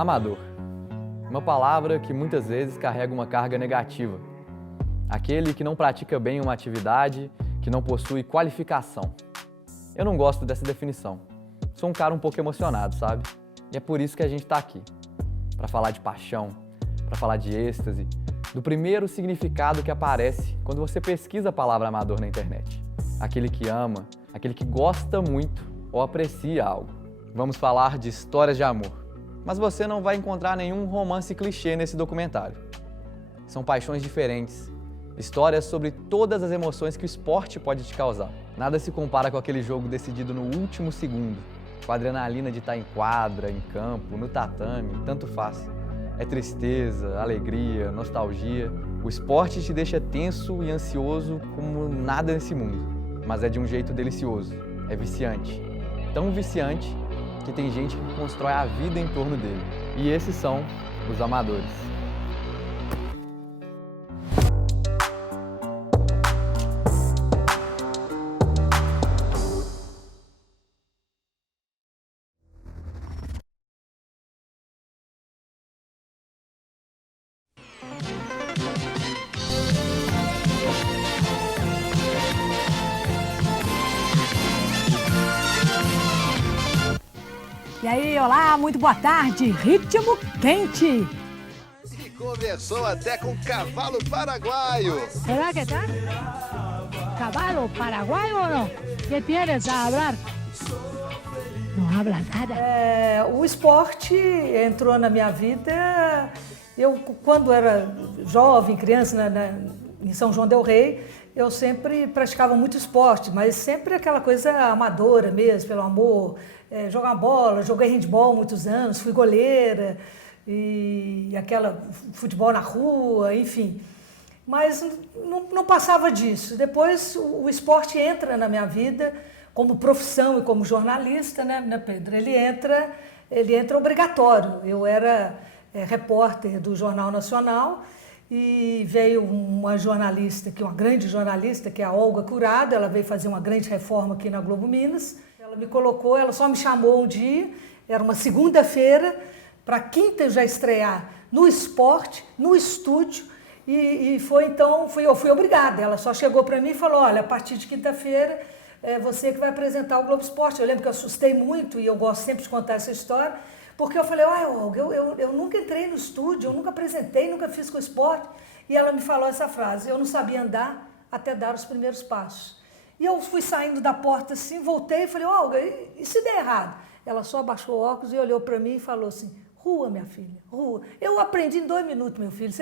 Amador. Uma palavra que muitas vezes carrega uma carga negativa. Aquele que não pratica bem uma atividade, que não possui qualificação. Eu não gosto dessa definição. Sou um cara um pouco emocionado, sabe? E é por isso que a gente está aqui. Para falar de paixão, para falar de êxtase, do primeiro significado que aparece quando você pesquisa a palavra amador na internet. Aquele que ama, aquele que gosta muito ou aprecia algo. Vamos falar de histórias de amor. Mas você não vai encontrar nenhum romance clichê nesse documentário. São paixões diferentes, histórias sobre todas as emoções que o esporte pode te causar. Nada se compara com aquele jogo decidido no último segundo, com a adrenalina de estar em quadra, em campo, no tatame, tanto faz. É tristeza, alegria, nostalgia. O esporte te deixa tenso e ansioso como nada nesse mundo, mas é de um jeito delicioso, é viciante. Tão viciante que tem gente que constrói a vida em torno dele. E esses são os amadores. E aí, olá, muito boa tarde, ritmo quente. E conversou até com cavalo paraguaio. ¿Será que tá? ¿Cavalo paraguaio ou não? ¿Qué tienes a hablar? Não habla nada. O esporte entrou na minha vida. Eu, quando era jovem, criança, em São João del Rei, eu sempre praticava muito esporte, mas sempre aquela coisa amadora mesmo, pelo amor. Jogar bola, joguei handball muitos anos, fui goleira, e aquela futebol na rua, enfim. Mas não passava disso. Depois o esporte entra na minha vida como profissão e como jornalista, né, Pedro? Ele entra obrigatório. Eu era repórter do Jornal Nacional e veio uma jornalista, uma grande jornalista, que é a Olga Curado. Ela veio fazer uma grande reforma aqui na Globo Minas. Ela me colocou, ela só me chamou um dia, era uma segunda-feira, para quinta eu já estrear no esporte, no estúdio, e eu fui obrigada. Ela só chegou para mim e falou, olha, a partir de quinta-feira é você que vai apresentar o Globo Esporte. Eu lembro que eu assustei muito, e eu gosto sempre de contar essa história, porque eu falei, Olga, eu nunca entrei no estúdio, eu nunca apresentei, nunca fiz com o esporte. E ela me falou essa frase, eu não sabia andar até dar os primeiros passos. E eu fui saindo da porta assim, voltei e falei, Olga, e se der errado? Ela só abaixou o óculos e olhou para mim e falou assim, rua, minha filha, rua. Eu aprendi em 2 minutos, meu filho.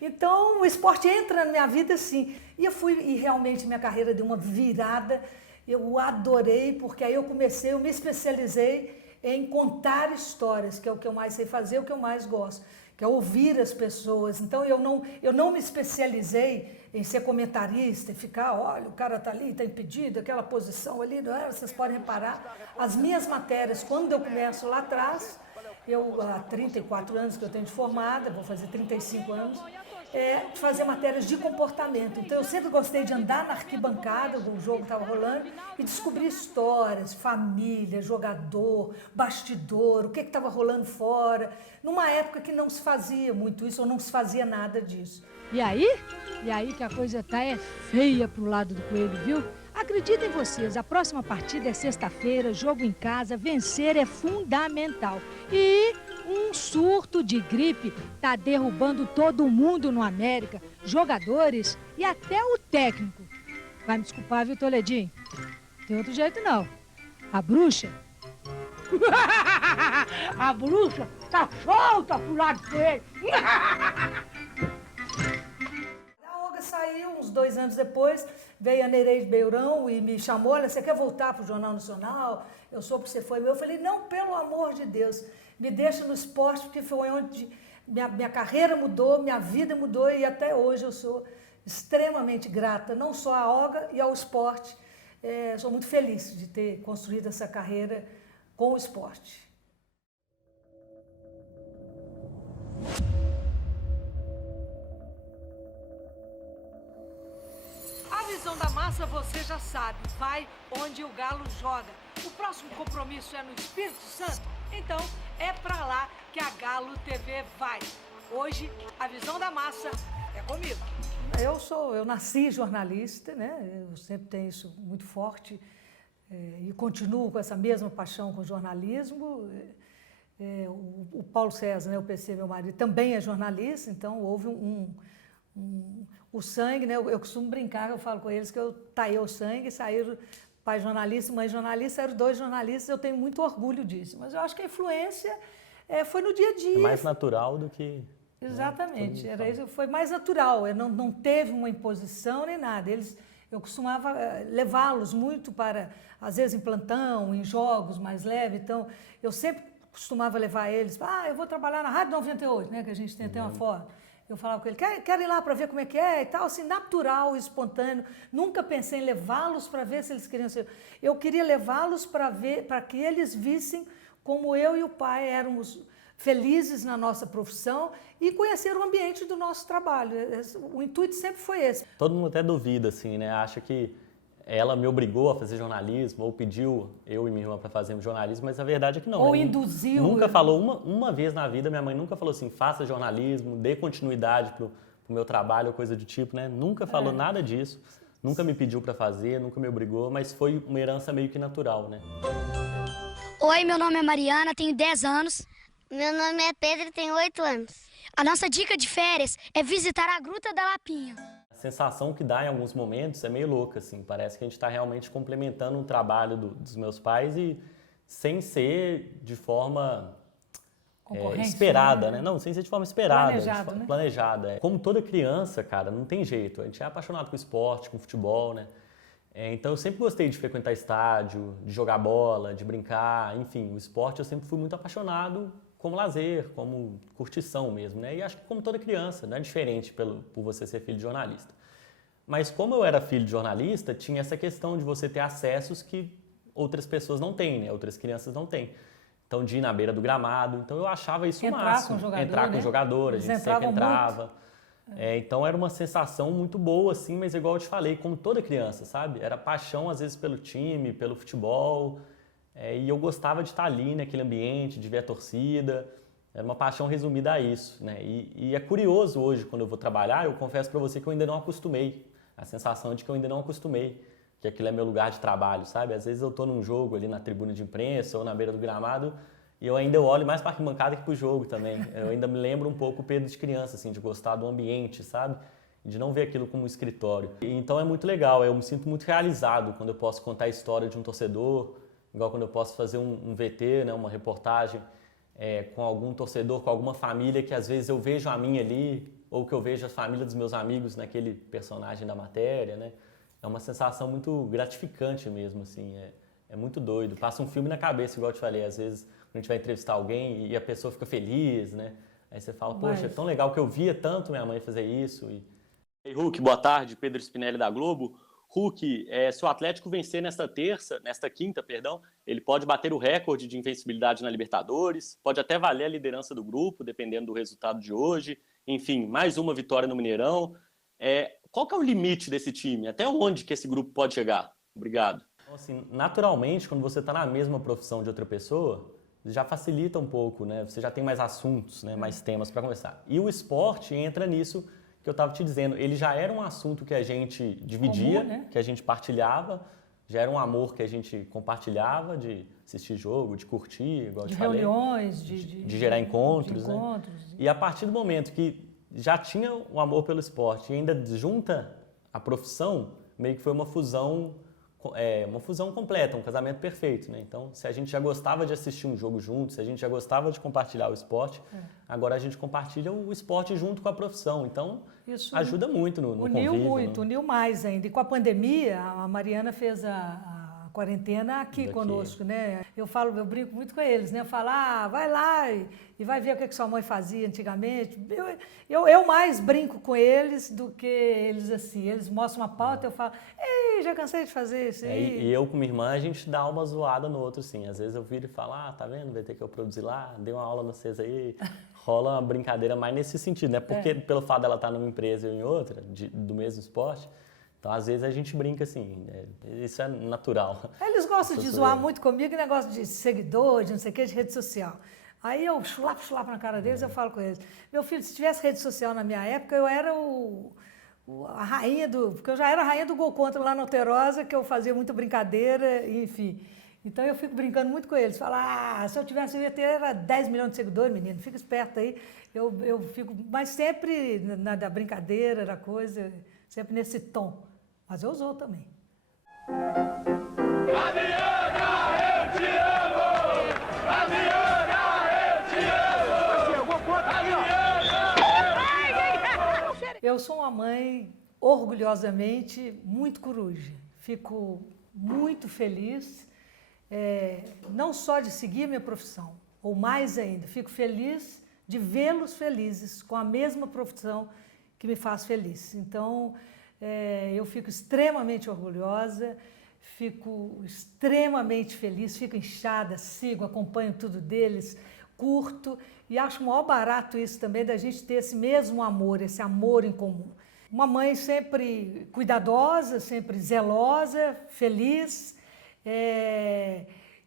Então, o esporte entra na minha vida assim. E realmente minha carreira deu uma virada. Eu adorei, porque aí eu me especializei em contar histórias, que é o que eu mais sei fazer, o que eu mais gosto, que é ouvir as pessoas. Então, eu não me especializei em ser comentarista e ficar, olha, o cara está ali, está impedido, aquela posição ali, não é? Vocês podem reparar. As minhas matérias, quando eu começo lá atrás, há 34 anos que eu tenho de formada, vou fazer 35 anos, fazer matérias de comportamento. Então, eu sempre gostei de andar na arquibancada do jogo que estava rolando e descobrir histórias, família, jogador, bastidor, o que estava rolando fora, numa época que não se fazia muito isso, ou não se fazia nada disso. E aí que a coisa tá feia pro lado do coelho, viu? Acreditem vocês, a próxima partida é sexta-feira, jogo em casa, vencer é fundamental. E um surto de gripe tá derrubando todo mundo no América, jogadores e até o técnico. Vai me desculpar, viu, Toledinho? Tem outro jeito não. A bruxa... a bruxa tá solta pro lado dele. Saiu uns 2 anos depois, veio a Nereide Beirão e me chamou, olha, você quer voltar para o Jornal Nacional? Eu soube que você foi meu. Eu falei, não, pelo amor de Deus, me deixa no esporte, porque foi onde minha carreira mudou, minha vida mudou e até hoje eu sou extremamente grata, não só à Olga e ao esporte. Sou muito feliz de ter construído essa carreira com o esporte. Visão da massa você já sabe, vai onde o Galo joga. O próximo compromisso é no Espírito Santo, então é pra lá que a Galo TV vai. Hoje, a Visão da Massa é comigo. Eu nasci jornalista, né? Eu sempre tenho isso muito forte e continuo com essa mesma paixão com o jornalismo. O Paulo César, né, o PC, meu marido, também é jornalista, então houve o sangue, né? Eu costumo brincar, eu falo com eles que eu taei o sangue, saíram pai jornalista, mãe jornalista, eram 2 jornalistas, eu tenho muito orgulho disso. Mas eu acho que a influência foi no dia a dia. É mais natural do que... Exatamente, era isso, foi mais natural, não teve uma imposição nem nada. Eu costumava levá-los muito para, às vezes em plantão, em jogos mais leves, então eu sempre costumava levar eles, eu vou trabalhar na Rádio 98, né, que a gente tem até uma foto. Eu falava com ele, quer ir lá para ver como é que é e tal, assim, natural, espontâneo. Nunca pensei em levá-los para ver se eles queriam ser. Eu queria levá-los para que eles vissem como eu e o pai éramos felizes na nossa profissão e conhecer o ambiente do nosso trabalho. O intuito sempre foi esse. Todo mundo até duvida, assim, né? Acha que ela me obrigou a fazer jornalismo ou pediu eu e minha irmã para fazermos jornalismo, mas a verdade é que não. Ou né? induziu. Nunca falou, uma vez na vida, minha mãe nunca falou assim, faça jornalismo, dê continuidade pro meu trabalho ou coisa do tipo, né? Nunca falou nada disso, nunca me pediu para fazer, nunca me obrigou, mas foi uma herança meio que natural, né? Oi, meu nome é Mariana, tenho 10 anos. Meu nome é Pedro e tenho 8 anos. A nossa dica de férias é visitar a Gruta da Lapinha. A sensação que dá em alguns momentos é meio louca, assim. Parece que a gente está realmente complementando um trabalho dos meus pais e sem ser de forma esperada, né? Não, sem ser de forma esperada. Planejado, né? Planejada. Como toda criança, cara, não tem jeito. A gente é apaixonado com esporte, com futebol, né? Então eu sempre gostei de frequentar estádio, de jogar bola, de brincar, enfim. O esporte eu sempre fui muito apaixonado como lazer, como curtição mesmo, né? E acho que como toda criança, não é diferente por você ser filho de jornalista. Mas como eu era filho de jornalista, tinha essa questão de você ter acessos que outras pessoas não têm, né? Outras crianças não têm. Então, de ir na beira do gramado. Então, eu achava isso o máximo. Entrar com o jogador, a gente sempre entrava. Então, era uma sensação muito boa, assim, mas igual eu te falei, como toda criança, sabe? Era paixão, às vezes, pelo time, pelo futebol. E eu gostava de estar ali naquele ambiente, de ver a torcida. Era uma paixão resumida a isso, né? E é curioso hoje, quando eu vou trabalhar, eu confesso para você que eu ainda não acostumei. A sensação de que eu ainda não acostumei, que aquilo é meu lugar de trabalho, sabe? Às vezes eu tô num jogo ali na tribuna de imprensa ou na beira do gramado e eu ainda olho mais para a arquibancada que pro jogo também. Eu ainda me lembro um pouco o Pedro de criança, assim, de gostar do ambiente, sabe? De não ver aquilo como um escritório. Então é muito legal, eu me sinto muito realizado quando eu posso contar a história de um torcedor, igual quando eu posso fazer um VT, né, uma reportagem com algum torcedor, com alguma família que às vezes eu vejo a minha ali, ou que eu vejo a família dos meus amigos naquele personagem da matéria, né? É uma sensação muito gratificante mesmo, assim, é muito doido. Passa um filme na cabeça, igual eu te falei, às vezes a gente vai entrevistar alguém e a pessoa fica feliz, né? Aí você fala, poxa, é tão legal que eu via tanto minha mãe fazer isso. Ei, Hulk, boa tarde, Pedro Spinelli da Globo. Hulk, se o Atlético vencer nesta quinta, ele pode bater o recorde de invencibilidade na Libertadores, pode até valer a liderança do grupo, dependendo do resultado de hoje. Enfim, mais uma vitória no Mineirão. Qual que é o limite desse time? Até onde que esse grupo pode chegar? Obrigado. Então, assim, naturalmente, quando você está na mesma profissão de outra pessoa, já facilita um pouco, né? Você já tem mais assuntos, né? Mais temas para conversar. E o esporte entra nisso que eu estava te dizendo. Ele já era um assunto que a gente dividia, comum, né? Que a gente partilhava, já era um amor que a gente compartilhava de assistir jogo, de curtir, igual eu te falei. Reuniões, de gerar encontros, né? E a partir do momento que já tinha um amor pelo esporte e ainda junta a profissão, meio que foi uma fusão completa, um casamento perfeito, né? Então, se a gente já gostava de assistir um jogo junto, se a gente já gostava de compartilhar o esporte, agora a gente compartilha o esporte junto com a profissão. Então, isso ajuda muito no convívio. Uniu mais ainda. E com a pandemia, a Mariana fez a quarentena aqui conosco, né? Eu brinco muito com eles, né? Eu falo, vai lá e vai ver o que sua mãe fazia antigamente. Eu mais brinco com eles do que eles assim. Eles mostram uma pauta, eu falo, ei, já cansei de fazer isso aí. E eu com minha irmã, a gente dá uma zoada no outro, sim. Às vezes eu viro e falo, tá vendo, vai ter que eu produzir lá, dei uma aula vocês aí. Rola uma brincadeira mais nesse sentido, né? Porque pelo fato dela estar numa empresa e em outra, do mesmo esporte, então, às vezes, a gente brinca assim, isso é natural. Eles gostam de zoar muito comigo, negócio de seguidor, de não sei o que, de rede social. Aí eu chulapo na cara deles, eu falo com eles. Meu filho, se tivesse rede social na minha época, eu era a rainha porque eu já era a rainha do gol contra lá no Alterosa, que eu fazia muita brincadeira, enfim. Então eu fico brincando muito com eles. Falo, se eu tivesse, eu ia ter 10 milhões de seguidores, menino, fica esperto aí. Eu fico, mas sempre da brincadeira, da coisa, sempre nesse tom. Mas eu usou também. Mariana, eu te amo! Mariana, eu te amo! Eu sou uma mãe, orgulhosamente, muito coruja. Fico muito feliz, não só de seguir minha profissão, ou mais ainda, fico feliz de vê-los felizes com a mesma profissão que me faz feliz. Então, eu fico extremamente orgulhosa, fico extremamente feliz, fico inchada, sigo, acompanho tudo deles, curto e acho o maior barato isso também da gente ter esse mesmo amor, esse amor em comum. Uma mãe sempre cuidadosa, sempre zelosa, feliz.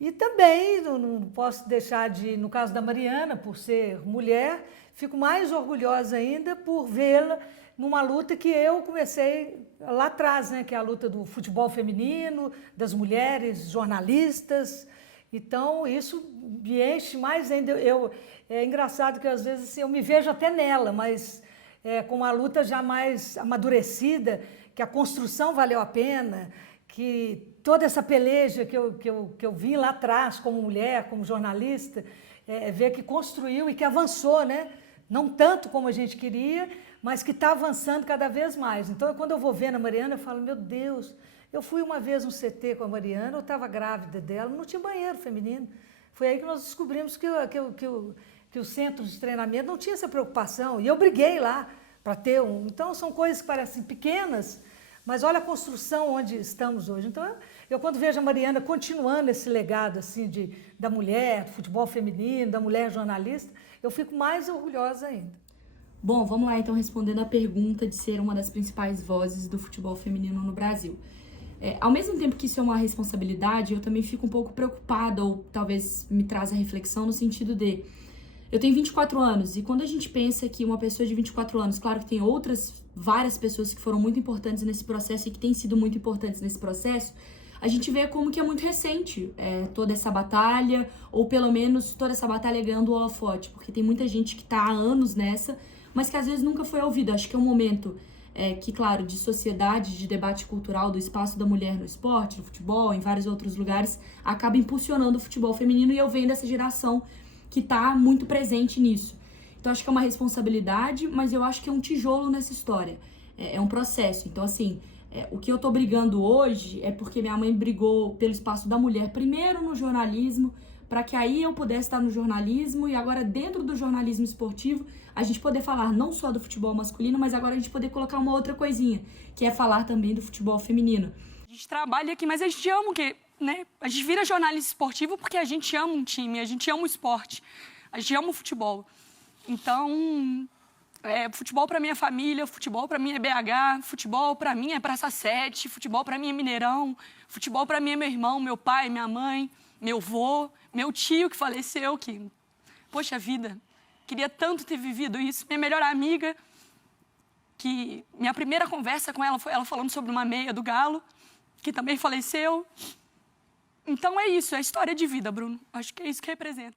E também, não posso deixar de, no caso da Mariana, por ser mulher, fico mais orgulhosa ainda por vê-la numa luta que eu comecei lá atrás, né, que é a luta do futebol feminino, das mulheres jornalistas. Então, isso me enche mais ainda. É engraçado que às vezes assim, eu me vejo até nela, mas com uma luta já mais amadurecida, que a construção valeu a pena, que toda essa peleja que eu vim lá atrás como mulher, como jornalista, ver que construiu e que avançou, né? Não tanto como a gente queria, mas que está avançando cada vez mais. Então, quando eu vou ver a Mariana, eu falo, meu Deus, eu fui uma vez no CT com a Mariana, eu estava grávida dela, não tinha banheiro feminino. Foi aí que nós descobrimos que o centro de treinamento não tinha essa preocupação, e eu briguei lá para ter um. Então, são coisas que parecem pequenas, mas olha a construção onde estamos hoje. Então, eu quando vejo a Mariana continuando esse legado assim, da mulher, do futebol feminino, da mulher jornalista, eu fico mais orgulhosa ainda. Bom, vamos lá então respondendo a pergunta de ser uma das principais vozes do futebol feminino no Brasil. Ao mesmo tempo que isso é uma responsabilidade, eu também fico um pouco preocupada, ou talvez me traz a reflexão no sentido de... Eu tenho 24 anos, e quando a gente pensa que uma pessoa de 24 anos, claro que tem várias pessoas que foram muito importantes nesse processo e que têm sido muito importantes nesse processo, a gente vê como que é muito recente toda essa batalha, ou pelo menos toda essa batalha ganhando o holofote, porque tem muita gente que está há anos nessa, mas que às vezes nunca foi ouvida. Acho que é um momento que, claro, de sociedade, de debate cultural, do espaço da mulher no esporte, no futebol, em vários outros lugares, acaba impulsionando o futebol feminino, e eu venho dessa geração que está muito presente nisso. Então, acho que é uma responsabilidade, mas eu acho que é um tijolo nessa história. É um processo. Então, assim, o que eu tô brigando hoje é porque minha mãe brigou pelo espaço da mulher, primeiro no jornalismo, para que aí eu pudesse estar no jornalismo, e agora dentro do jornalismo esportivo, a gente poder falar não só do futebol masculino, mas agora a gente poder colocar uma outra coisinha, que é falar também do futebol feminino. A gente trabalha aqui, mas a gente ama o quê? Né? A gente vira jornalista esportivo porque a gente ama um time, a gente ama o esporte, a gente ama o futebol. Então, futebol pra mim é família, futebol pra mim é BH, futebol pra mim é Praça 7, futebol pra mim é Mineirão, futebol pra mim é meu irmão, meu pai, minha mãe, meu vô, meu tio que faleceu, que, poxa vida, queria tanto ter vivido isso. Minha melhor amiga, que minha primeira conversa com ela foi ela falando sobre uma meia do Galo, que também faleceu. Então é isso, é história de vida, Bruno. Acho que é isso que representa.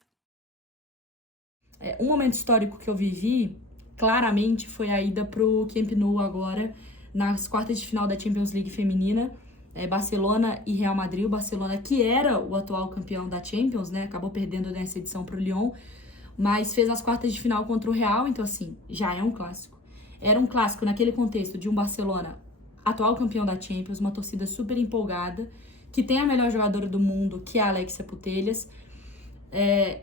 Um momento histórico que eu vivi, claramente, foi a ida pro Camp Nou agora, nas quartas de final da Champions League feminina, Barcelona e Real Madrid. O Barcelona, que era o atual campeão da Champions, né, acabou perdendo nessa edição pro Lyon, mas fez as quartas de final contra o Real, então assim, já é um clássico. Era um clássico naquele contexto de um Barcelona atual campeão da Champions, uma torcida super empolgada, que tem a melhor jogadora do mundo, que é a Alexia Putellas,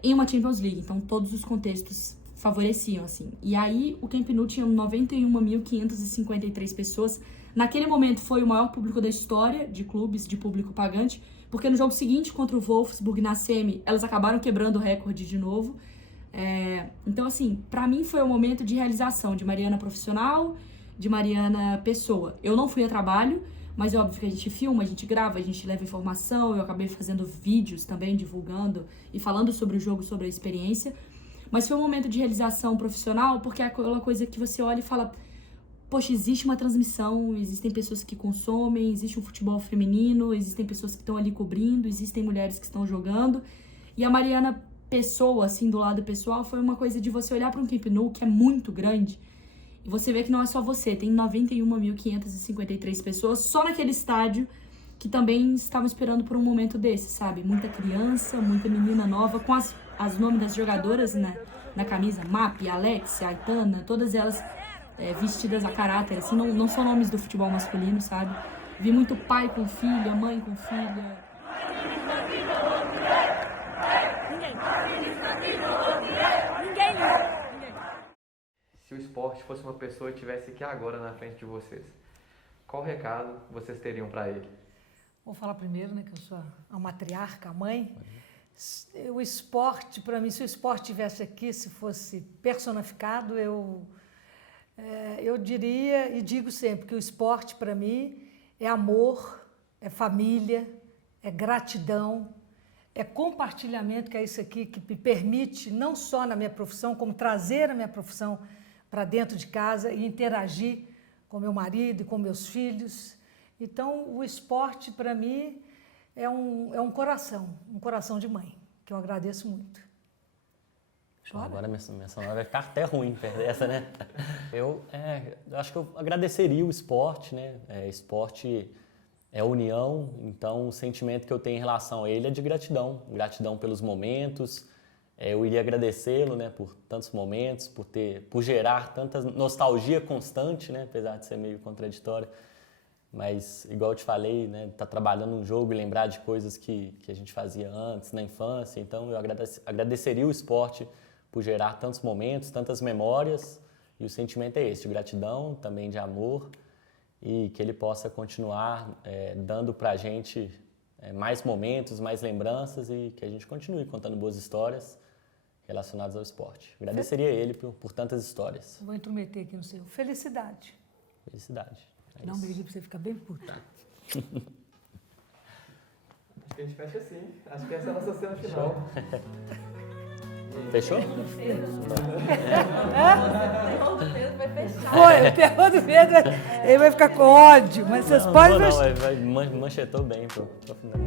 em uma Champions League. Então, todos os contextos favoreciam, assim. E aí, o Camp Nou tinha 91.553 pessoas. Naquele momento, foi o maior público da história de clubes, de público pagante, porque no jogo seguinte, contra o Wolfsburg, na semi, elas acabaram quebrando o recorde de novo. Então, assim, pra mim foi um momento de realização de Mariana profissional, de Mariana pessoa. Eu não fui a trabalho, Mas é óbvio que a gente filma, a gente grava, a gente leva informação. Eu acabei fazendo vídeos também, divulgando e falando sobre o jogo, sobre a experiência. Mas foi um momento de realização profissional, porque é aquela coisa que você olha e fala, poxa, existe uma transmissão, existem pessoas que consomem, existe um futebol feminino, existem pessoas que estão ali cobrindo, existem mulheres que estão jogando. E a Mariana pessoa, assim, do lado pessoal, foi uma coisa de você olhar para um Camp Nou, que é muito grande, e você vê que não é só você, tem 91.553 pessoas só naquele estádio que também estavam esperando por um momento desse, sabe? Muita criança, muita menina nova, com as nomes das jogadoras na camisa, Map, Alexia, Aitana, todas elas vestidas a caráter, assim, não são nomes do futebol masculino, sabe? Vi muito pai com filha, mãe com filha. Se o esporte fosse uma pessoa e estivesse aqui agora na frente de vocês, qual recado vocês teriam para ele? Vou falar primeiro, né, que eu sou a matriarca, a mãe. O esporte, para mim, se o esporte estivesse aqui, se fosse personificado, eu diria e digo sempre que o esporte, para mim, é amor, é família, é gratidão, é compartilhamento, que é isso aqui que me permite, não só na minha profissão, como trazer a minha profissão para dentro de casa e interagir com meu marido e com meus filhos. Então, o esporte, para mim, é um coração de mãe, que eu agradeço muito. Chora? Agora minha sonora vai ficar até ruim perto dessa, né? Eu acho que eu agradeceria o esporte, né? Esporte é união, então o sentimento que eu tenho em relação a ele é de gratidão. Gratidão pelos momentos. Eu iria agradecê-lo, né, por tantos momentos, por gerar tanta nostalgia constante, né, apesar de ser meio contraditório. Mas, igual eu te falei, né, tá trabalhando um jogo e lembrar de coisas que a gente fazia antes, na infância. Então, eu agradeceria o esporte por gerar tantos momentos, tantas memórias. E o sentimento é esse, de gratidão, também de amor. E que ele possa continuar dando pra gente mais momentos, mais lembranças e que a gente continue contando boas histórias relacionadas ao esporte. Agradeceria ele por tantas histórias. Vou intrometer aqui no seu. Felicidade. Felicidade. Dá um beijinho pra você ficar bem puto. Acho que a gente fecha assim. Acho que essa é a nossa cena final. Fechou? Foi, o terror do Pedro, ele vai ficar com ódio, mas vocês podem fechar. Não, manchetou bem pro final.